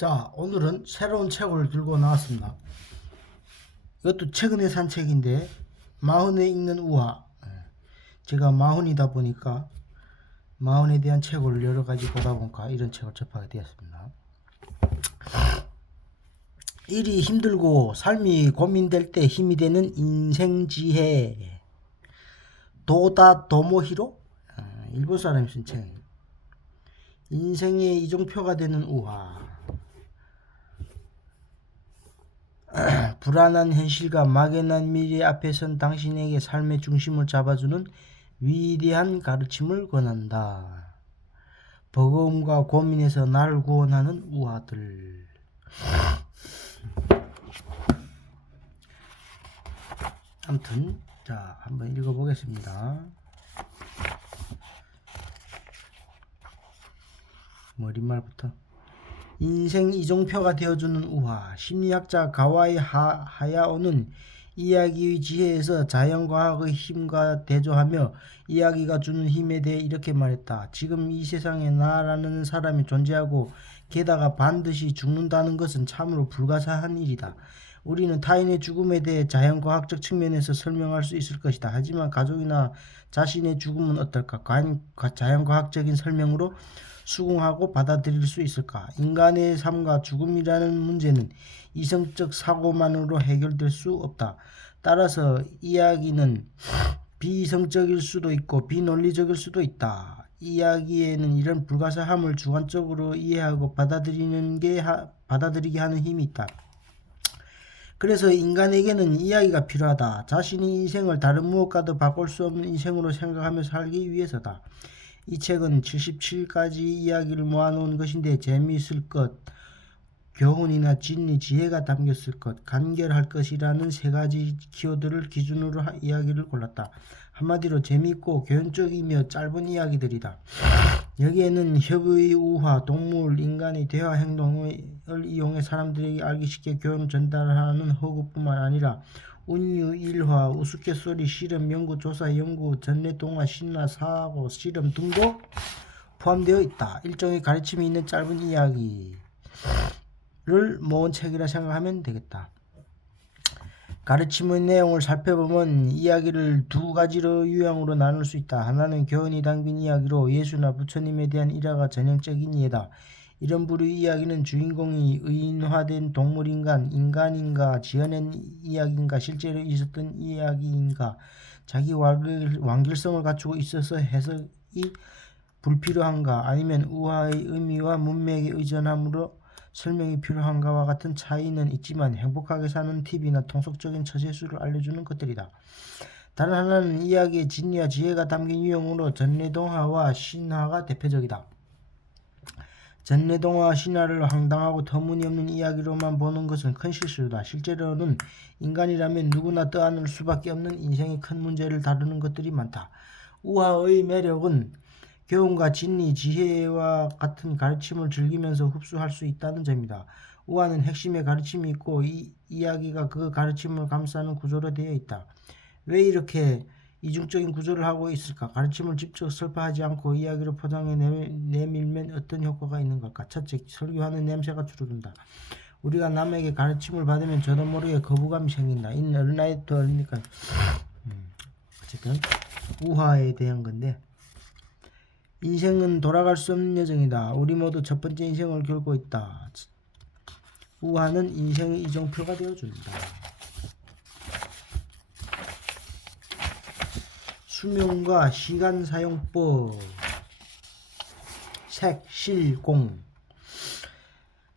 자, 오늘은 새로운 책을 들고 나왔습니다. 이것도 최근에 산 책인데, 마흔에 읽는 우화. 제가 마흔이다 보니까 마흔에 대한 책을 여러 가지 보다 보니까 이런 책을 접하게 되었습니다. 일이 힘들고 삶이 고민될 때 힘이 되는 인생지혜. 도다 도모히로? 일본 사람이 쓴 책. 인생의 이종표가 되는 우화. 불안한 현실과 막연한 미래 앞에 선 당신에게 삶의 중심을 잡아주는 위대한 가르침을 권한다. 버거움과 고민에서 나를 구원하는 우화들. 아무튼 자, 한번 읽어보겠습니다. 머릿말부터. 인생 이종표가 되어주는 우화. 심리학자 가와이 하야오는 이야기의 지혜에서 자연과학의 힘과 대조하며 이야기가 주는 힘에 대해 이렇게 말했다. 지금 이 세상에 나라는 사람이 존재하고 게다가 반드시 죽는다는 것은 참으로 불가사한 일이다. 우리는 타인의 죽음에 대해 자연과학적 측면에서 설명할 수 있을 것이다. 하지만 가족이나 자신의 죽음은 어떨까? 과연 자연과학적인 설명으로 수긍하고 받아들일 수 있을까? 인간의 삶과 죽음이라는 문제는 이성적 사고만으로 해결될 수 없다. 따라서 이야기는 비이성적일 수도 있고 비논리적일 수도 있다. 이야기에는 이런 불가사함을 주관적으로 이해하고 받아들이게 하는 힘이 있다. 그래서 인간에게는 이야기가 필요하다. 자신의 인생을 다른 무엇과도 바꿀 수 없는 인생으로 생각하며 살기 위해서다. 이 책은 77가지 이야기를 모아놓은 것인데 재미있을 것, 교훈이나 진리, 지혜가 담겼을 것, 간결할 것이라는 세 가지 키워드를 기준으로 이야기를 골랐다. 한마디로 재미있고 교훈적이며 짧은 이야기들이다. 여기에는 협의, 우화, 동물, 인간의 대화 행동을 이용해 사람들에게 알기 쉽게 교훈을 전달하는 허구뿐만 아니라 운유, 일화, 우스갯소리, 실험, 연구, 조사, 연구, 전래, 동화, 신화, 사고, 실험 등도 포함되어 있다. 일종의 가르침이 있는 짧은 이야기를 모은 책이라 생각하면 되겠다. 가르침의 내용을 살펴보면 이야기를 두 가지로 유형으로 나눌 수 있다. 하나는 교훈이 담긴 이야기로 예수나 부처님에 대한 일화가 전형적인 예다. 이런 부류의 이야기는 주인공이 의인화된 동물인가 인간인가 지어낸 이야기인가 실제로 있었던 이야기인가 자기 완결성을 갖추고 있어서 해석이 불필요한가 아니면 우화의 의미와 문맥에 의존함으로 설명이 필요한가와 같은 차이는 있지만 행복하게 사는 팁이나 통속적인 처세술을 알려주는 것들이다. 다른 하나는 이야기의 진리와 지혜가 담긴 유형으로 전래동화와 신화가 대표적이다. 전래동화와 신화를 황당하고 터무니없는 이야기로만 보는 것은 큰 실수다. 실제로는 인간이라면 누구나 떠안을 수밖에 없는 인생의 큰 문제를 다루는 것들이 많다. 우화의 매력은 교훈과 진리, 지혜와 같은 가르침을 즐기면서 흡수할 수 있다는 점이다. 우화는 핵심의 가르침이 있고 이 이야기가 그 가르침을 감싸는 구조로 되어 있다. 왜 이렇게 이중적인 구조를 하고 있을까? 가르침을 직접 설파하지 않고 이야기를 포장해 내밀면 어떤 효과가 있는 걸까? 첫째, 설교하는 냄새가 줄어든다. 우리가 남에게 가르침을 받으면 저도 모르게 거부감이 생긴다. In 어른아이도 어르니까 어쨌든 우화에 대한 건데 인생은 돌아갈 수 없는 여정이다. 우리 모두 첫 번째 인생을 겪고 있다. 우화는 인생의 이정표가 되어준다. 수명과 시간 사용법. 색, 실, 공.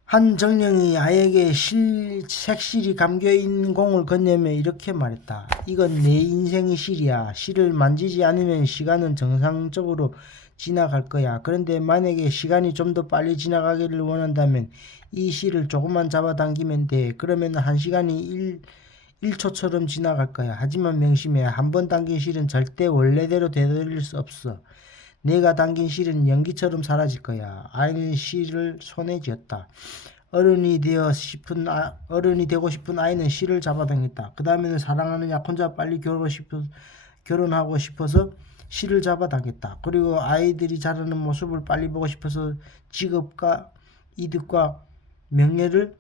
한 정령이 아에게 색실이 감겨있는 공을 건네며 이렇게 말했다. 이건 내 인생의 실이야. 실을 만지지 않으면 시간은 정상적으로 지나갈 거야. 그런데 만약에 시간이 좀 더 빨리 지나가기를 원한다면 이 실을 조금만 잡아당기면 돼. 그러면 한 시간이 1초처럼 지나갈 거야. 하지만 명심해. 한 번 당긴 실은 절대 원래대로 되돌릴 수 없어. 내가 당긴 실은 연기처럼 사라질 거야. 아이는 실을 손에 쥐었다. 어른이 되고 싶은 아이는 실을 잡아당겼다. 그 다음에는 사랑하는 약혼자 빨리 결혼하고 싶어서 실을 잡아당겼다. 그리고 아이들이 자라는 모습을 빨리 보고 싶어서 직업과 이득과 명예를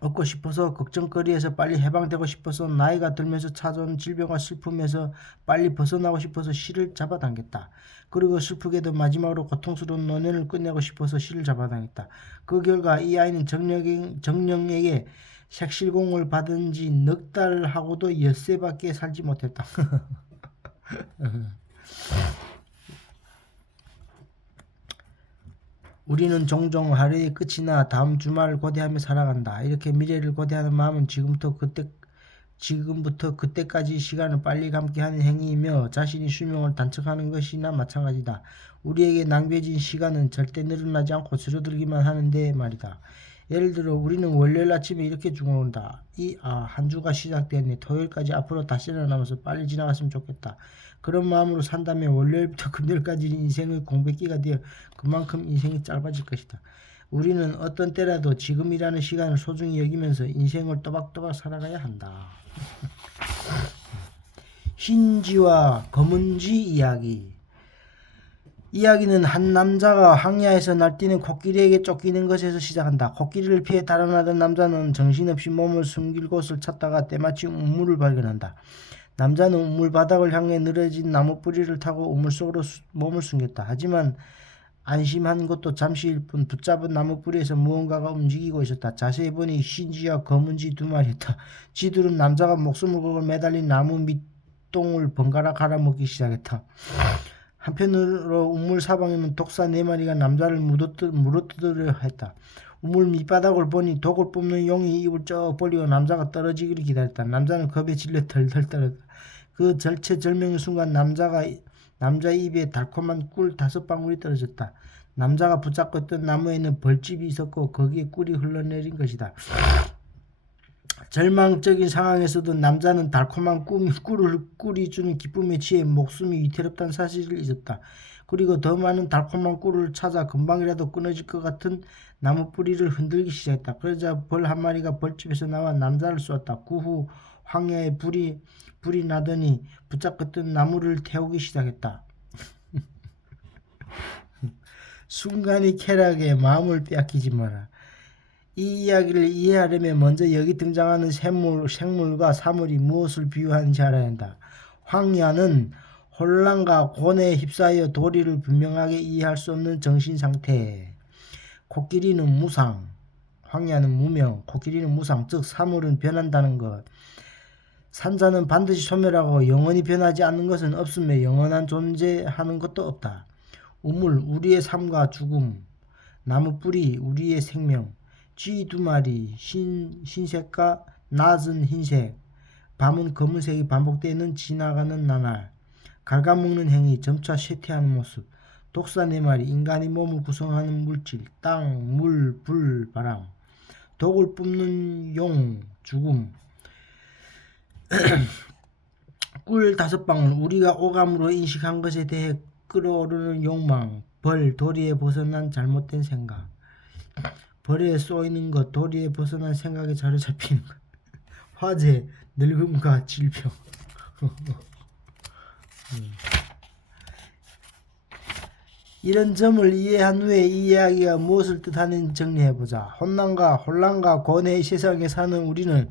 얻고 싶어서 걱정거리에서 빨리 해방되고 싶어서 나이가 들면서 찾아온 질병과 슬픔에서 빨리 벗어나고 싶어서 실을 잡아당겼다. 그리고 슬프게도 마지막으로 고통스러운 노년을 끝내고 싶어서 실을 잡아당겼다. 그 결과 이 아이는 정령에게 색실공을 받은 지 넉 달하고도 엿새밖에 살지 못했다. 우리는 종종 하루의 끝이나 다음 주말을 고대하며 살아간다. 이렇게 미래를 고대하는 마음은 지금부터 그때까지 시간을 빨리 감게 하는 행위이며 자신이 수명을 단축하는 것이나 마찬가지다. 우리에게 낭비해진 시간은 절대 늘어나지 않고 줄어들기만 하는데 말이다. 예를 들어 우리는 월요일 아침에 이렇게 죽어온다. 한 주가 시작되었네. 토요일까지 앞으로 다시나 남아서 빨리 지나갔으면 좋겠다. 그런 마음으로 산다면 월요일부터 금요일까지 인생의 공백기가 되어 그만큼 인생이 짧아질 것이다. 우리는 어떤 때라도 지금이라는 시간을 소중히 여기면서 인생을 또박또박 살아가야 한다. 흰쥐와 검은쥐 이야기. 이야기는 한 남자가 황야에서 날뛰는 코끼리에게 쫓기는 것에서 시작한다. 코끼리를 피해 달아나던 남자는 정신없이 몸을 숨길 곳을 찾다가 때마침 우물을 발견한다. 남자는 우물 바닥을 향해 늘어진 나무 뿌리를 타고 우물 속으로 몸을 숨겼다. 하지만 안심한 것도 잠시일 뿐 붙잡은 나무 뿌리에서 무언가가 움직이고 있었다. 자세히 보니 흰쥐와 검은쥐 두 마리였다. 쥐들은 남자가 목숨을 걸고 매달린 나무 밑동을 번갈아 갈아먹기 시작했다. 한편으로 우물 사방에는 독사 4마리가 남자를 물어뜯으려 했다. 우물 밑바닥을 보니 독을 뿜는 용이 입을 쩍 벌리고 남자가 떨어지기를 기다렸다. 남자는 겁에 질려 덜덜 떨었다. 그 절체절명의 순간 남자의 입에 달콤한 꿀 5방울이 떨어졌다. 남자가 붙잡고 있던 나무에는 벌집이 있었고 거기에 꿀이 흘러내린 것이다. 절망적인 상황에서도 남자는 달콤한 꿀이 주는 기쁨에 취해 목숨이 위태롭다는 사실을 잊었다. 그리고 더 많은 달콤한 꿀을 찾아 금방이라도 끊어질 것 같은 나무 뿌리를 흔들기 시작했다. 그러자 벌 한 마리가 벌집에서 나와 남자를 쏘았다. 그 후 황야에 불이 나더니 붙잡고 있던 나무를 태우기 시작했다. 순간의 쾌락에 마음을 빼앗기지 마라. 이 이야기를 이해하려면 먼저 여기 등장하는 생물과 사물이 무엇을 비유하는지 알아야 한다. 황야는 혼란과 고뇌에 휩싸여 도리를 분명하게 이해할 수 없는 정신상태. 코끼리는 무상, 황야는 무명, 코끼리는 무상, 즉 사물은 변한다는 것. 산자는 반드시 소멸하고 영원히 변하지 않는 것은 없으며 영원한 존재하는 것도 없다. 우물, 우리의 삶과 죽음, 나무 뿌리, 우리의 생명, 쥐 2마리, 흰색과 낮은 흰색, 밤은 검은색이 반복되는 지나가는 나날, 갉아먹는 행위, 점차 쇠퇴하는 모습, 독사 4마리, 인간의 몸을 구성하는 물질, 땅, 물, 불, 바람, 독을 뿜는 용, 죽음, 꿀 5방울, 우리가 오감으로 인식한 것에 대해 끓어오르는 욕망, 벌, 도리에 벗어난 잘못된 생각, 벌에 쏘이는 것, 도리에 벗어난 생각에 자리잡히는 것, 화재, 늙음과 질병. 이런 점을 이해한 후에 이 이야기가 무엇을 뜻하는지 정리해보자. 혼란과 고뇌의 세상에 사는 우리는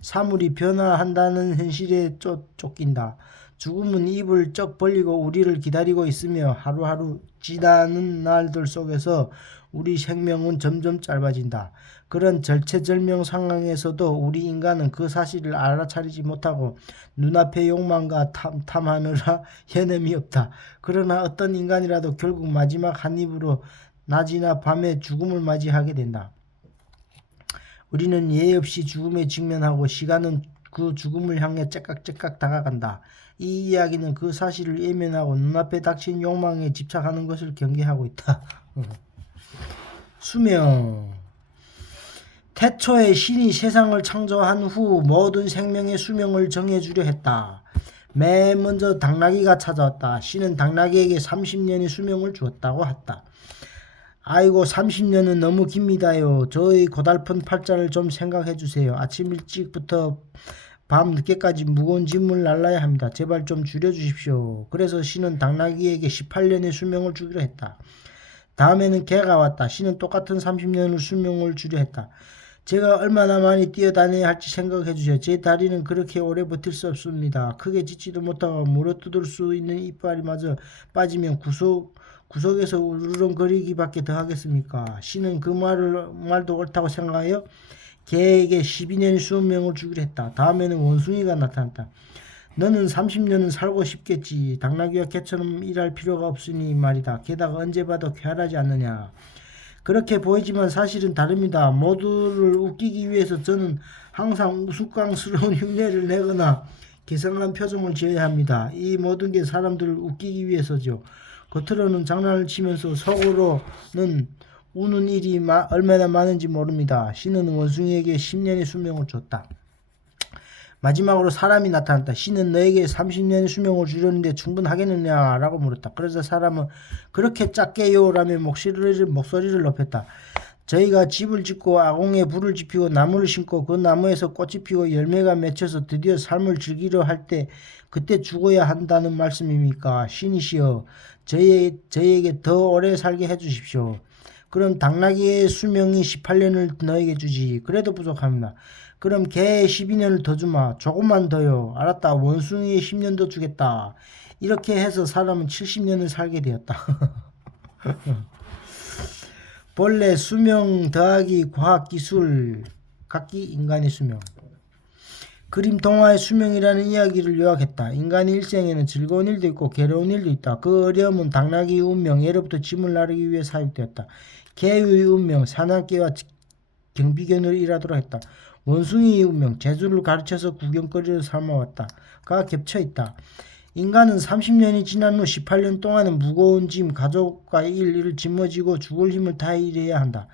사물이 변화한다는 현실에 쫓긴다. 죽음은 입을 쩍 벌리고 우리를 기다리고 있으며 하루하루 지나는 날들 속에서 우리 생명은 점점 짧아진다. 그런 절체절명 상황에서도 우리 인간은 그 사실을 알아차리지 못하고 눈앞의 욕망과 탐하느라 여념이 없다. 그러나 어떤 인간이라도 결국 마지막 한 입으로 낮이나 밤에 죽음을 맞이하게 된다. 우리는 예의 없이 죽음에 직면하고 시간은 그 죽음을 향해 째깍째깍 다가간다. 이 이야기는 그 사실을 외면하고 눈앞에 닥친 욕망에 집착하는 것을 경계하고 있다. 수명. 태초에 신이 세상을 창조한 후 모든 생명의 수명을 정해주려 했다. 맨 먼저 당나귀가 찾아왔다. 신은 당나귀에게 30년의 수명을 주었다고 했다. 아이고 30년은 너무 깁니다요. 저의 고달픈 팔자를 좀 생각해 주세요. 아침 일찍부터 밤 늦게까지 무거운 짐을 날라야 합니다. 제발 좀 줄여주십시오. 그래서 신은 당나귀에게 18년의 수명을 주기로 했다. 다음에는 개가 왔다. 신은 똑같은 30년을 수명을 주려 했다. 제가 얼마나 많이 뛰어다녀야 할지 생각해 주세요. 제 다리는 그렇게 오래 버틸 수 없습니다. 크게 짖지도 못하고 물어뜯을 수 있는 이빨이마저 빠지면 구석에서 우르렁거리기밖에 더 하겠습니까? 신은 그 말도 옳다고 생각하여 개에게 12년의 수명을 주기로 했다. 다음에는 원숭이가 나타났다. 너는 30년은 살고 싶겠지. 당나귀와 개처럼 일할 필요가 없으니 말이다. 게다가 언제 봐도 쾌활하지 않느냐. 그렇게 보이지만 사실은 다릅니다. 모두를 웃기기 위해서 저는 항상 우스꽝스러운 흉내를 내거나 개성한 표정을 지어야 합니다. 이 모든 게 사람들을 웃기기 위해서죠. 겉으로는 장난을 치면서 속으로는 우는 일이 얼마나 많은지 모릅니다. 신은 원숭이에게 10년의 수명을 줬다. 마지막으로 사람이 나타났다. 신은 너에게 30년의 수명을 주려는데 충분하겠느냐? 라고 물었다. 그래서 사람은 그렇게 작게요? 라며 목소리를 높였다. 저희가 집을 짓고 아궁에 불을 지피고 나무를 심고 그 나무에서 꽃이 피고 열매가 맺혀서 드디어 삶을 즐기려 할 때 그때 죽어야 한다는 말씀입니까? 신이시여, 저희에게 더 오래 살게 해주십시오. 그럼 당나귀의 수명이 18년을 너에게 주지. 그래도 부족합니다. 그럼 개의 12년을 더 주마. 조금만 더요. 알았다. 원숭이의 10년 더 주겠다. 이렇게 해서 사람은 70년을 살게 되었다. 본래 수명 더하기 과학기술 각기 인간의 수명. 그림 동화의 수명이라는 이야기를 요약했다. 인간의 일생에는 즐거운 일도 있고 괴로운 일도 있다. 그 어려움은 당나귀의 운명, 예로부터 짐을 나르기 위해 사육되었다. 개의 운명, 사냥개와 경비견으로 일하도록 했다. 원숭이의 운명, 재주를 가르쳐서 구경거리로 삼아왔다가 겹쳐있다. 인간은 30년이 지난 후 18년 동안은 무거운 짐, 가족과의 일을 짊어지고 죽을 힘을 다해 일해야 한다.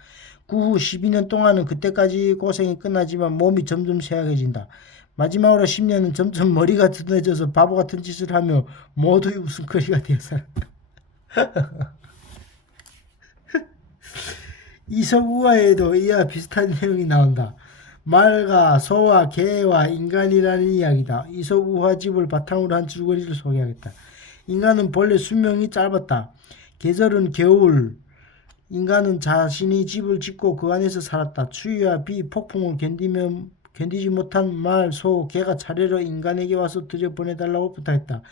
그 후 12년 동안은 그때까지 고생이 끝나지만 몸이 점점 쇠약해진다. 마지막으로 10년은 점점 머리가 든든해져서 바보 같은 짓을 하며 모두의 웃음거리가 되어 살았다. 이솝 우화에도 이와 비슷한 내용이 나온다. 말과 소와 개와 인간이라는 이야기다. 이솝 우화집을 바탕으로 한 줄거리를 소개하겠다. 인간은 본래 수명이 짧았다. 계절은 겨울. 인간은 자신이 집을 짓고 그 안에서 살았다. 추위와 비, 폭풍을 견디지 못한 말, 소, 개가 차례로 인간에게 와서 들여보내달라고 부탁했다.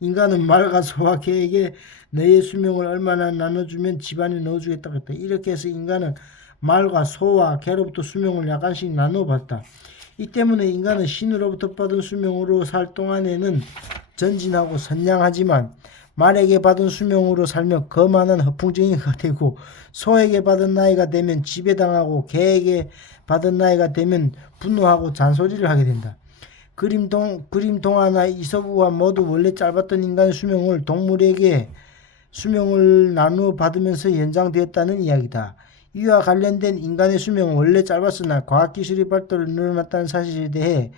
인간은 말과 소와 개에게 너의 수명을 얼마나 나눠주면 집안에 넣어주겠다고 했다. 이렇게 해서 인간은 말과 소와 개로부터 수명을 약간씩 나눠봤다. 이 때문에 인간은 신으로부터 받은 수명으로 살 동안에는 전진하고 선량하지만 말에게 받은 수명으로 살며 거만한 허풍쟁이가 되고 소에게 받은 나이가 되면 지배당하고 개에게 받은 나이가 되면 분노하고 잔소리를 하게 된다. 그림 동화나 이솝 우화 모두 원래 짧았던 인간의 수명을 동물에게 수명을 나누어 받으면서 연장되었다는 이야기다. 이와 관련된 인간의 수명은 원래 짧았으나 과학기술의 발달로 늘어났다는 사실에 대해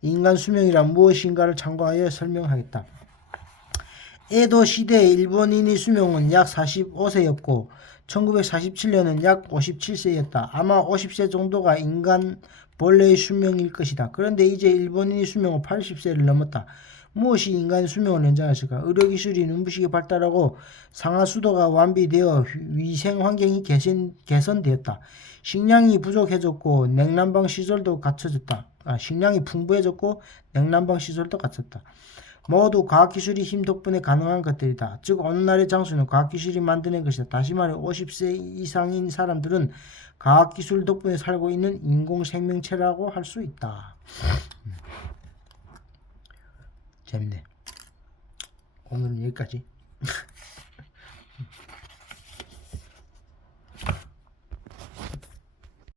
인간 수명이란 무엇인가를 참고하여 설명하겠다. 에도 시대의 일본인의 수명은 약 45세였고 1947년은 약 57세였다. 아마 50세 정도가 인간 본래의 수명일 것이다. 그런데 이제 일본인의 수명은 80세를 넘었다. 무엇이 인간의 수명을 연장했을까? 의료기술이 눈부시게 발달하고 상하수도가 완비되어 위생환경이 개선되었다. 식량이 부족해졌고 냉난방 시설도 갖춰졌다. 식량이 풍부해졌고 냉난방 시설도 갖췄다. 모두 과학기술의 힘 덕분에 가능한 것들이다. 즉 오늘날의 장수는 과학기술이 만드는 것이다. 다시 말해 50세 이상인 사람들은 과학기술 덕분에 살고 있는 인공생명체라고 할 수 있다. 재밌네. 오늘은 여기까지.